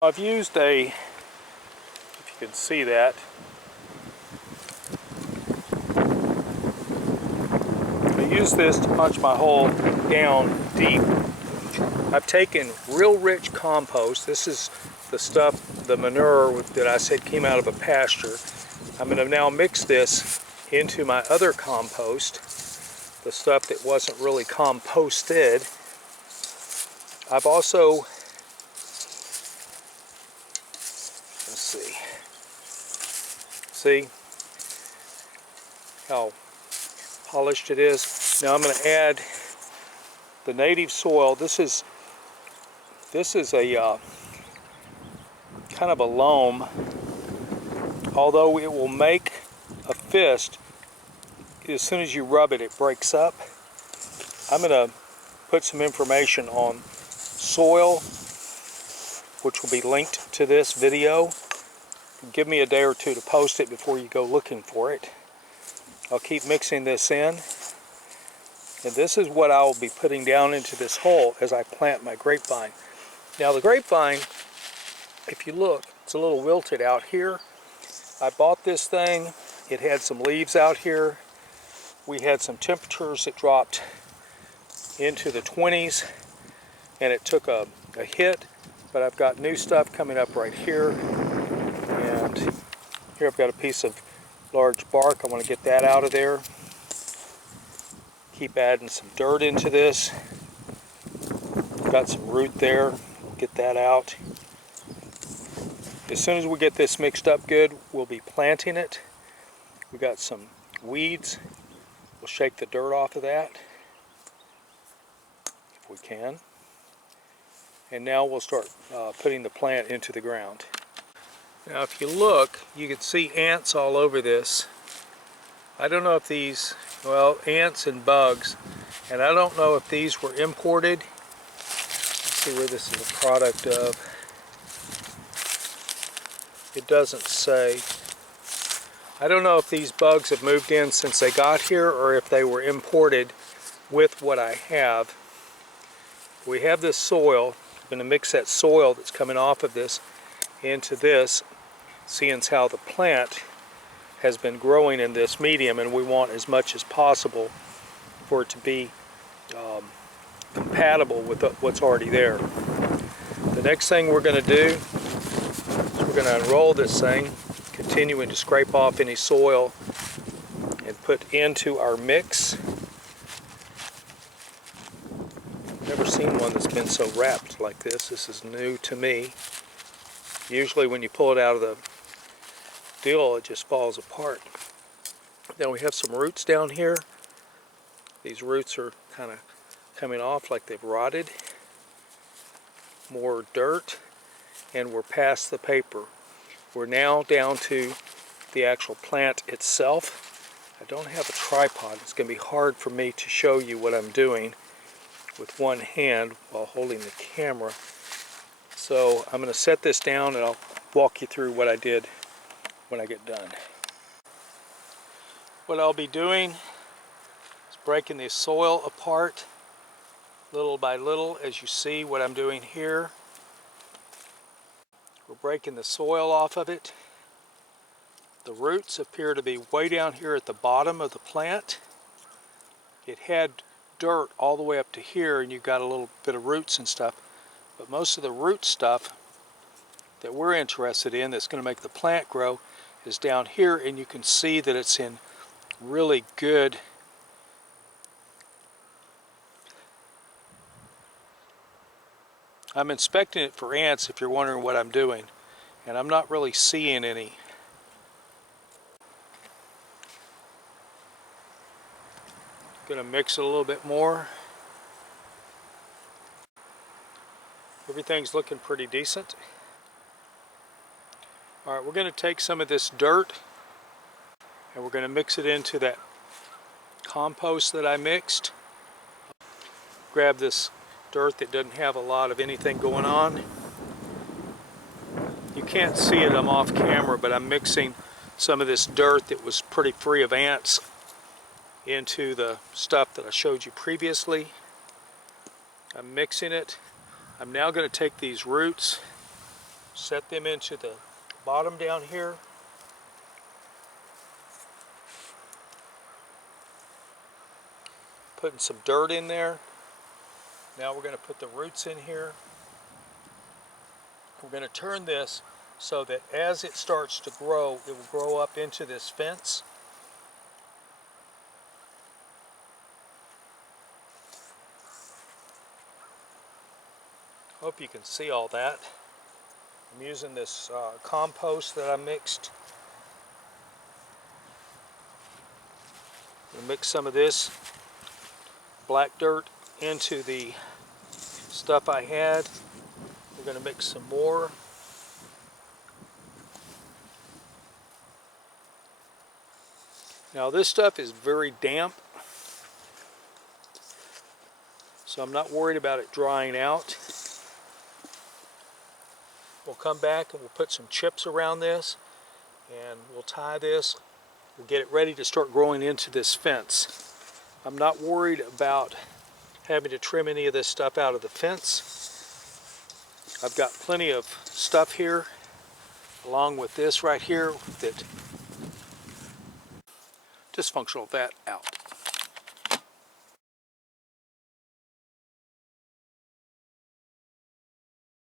I've used if you can see that, I use this to punch my hole down deep. I've taken real rich compost. This is the stuff, the manure that I said came out of a pasture. I'm going to now mix this into my other compost, the stuff that wasn't really composted. I've also, let's see how polished it is. Now I'm going to add the native soil. This is a kind of a loam. Although it will make a fist, as soon as you rub it, it breaks up. I'm going to put some information on soil, which will be linked to this video. Give me a day or two to post it before you go looking for it. I'll keep mixing this in. And this is what I will be putting down into this hole as I plant my grapevine. Now the grapevine, if you look, it's a little wilted out here. I bought this thing. It had some leaves out here. We had some temperatures that dropped into the 20s and it took a hit, but I've got new stuff coming up right here. And here I've got a piece of large bark. I want to get that out of there. Keep adding some dirt into this. Got some root there. Get that out. As soon as we get this mixed up good, we'll be planting it. We got some weeds. We'll shake the dirt off of that if we can. And now we'll start putting the plant into the ground. Now if you look, you can see ants all over this. I don't know if these, well, ants and bugs, and I don't know if these were imported. Let's see where this is a product of. It doesn't say. I don't know if these bugs have moved in since they got here or if they were imported with what I have. We have this soil. I'm going to mix that soil that's coming off of this into this, seeing how the plant has been growing in this medium, and we want as much as possible for it to be compatible with what's already there. The next thing we're going to do is we're going to unroll this thing, continuing to scrape off any soil and put into our mix. Never seen one that's been so wrapped like this. This is new to me. Usually when you pull it out of the deal, it just falls apart. Then we have some roots down here. These roots are kind of coming off like they've rotted. More dirt, and we're past the paper. We're now down to the actual plant itself. I don't have a tripod. It's going to be hard for me to show you what I'm doing with one hand while holding the camera. So I'm going to set this down and I'll walk you through what I did when I get done. What I'll be doing is breaking the soil apart little by little, as you see what I'm doing here. We're breaking the soil off of it. The roots appear to be way down here at the bottom of the plant. It had dirt all the way up to here, and you've got a little bit of roots and stuff. But most of the root stuff that we're interested in that's going to make the plant grow is down here, and you can see that it's in really good I'm inspecting it for ants if you're wondering what I'm doing, and I'm not really seeing any. Gonna mix it a little bit more. Everything's looking pretty decent. Alright, we're gonna take some of this dirt and we're gonna mix it into that compost that I mixed. Grab this dirt that doesn't have a lot of anything going on. You can't see it, I'm off camera, but I'm mixing some of this dirt that was pretty free of ants into the stuff that I showed you previously. I'm mixing it. I'm now going to take these roots, set them into the bottom down here. Putting some dirt in there. Now we're going to put the roots in here. We're going to turn this so that as it starts to grow, it will grow up into this fence. Hope you can see all that. I'm using this compost that I mixed. We'll mix some of this black dirt into the stuff I had. We're going to mix some more. Now this stuff is very damp, so I'm not worried about it drying out. We'll come back and we'll put some chips around this, and we'll tie this. We'll get it ready to start growing into this fence. I'm not worried about having to trim any of this stuff out of the fence. I've got plenty of stuff here, along with this right here, that just functional that out.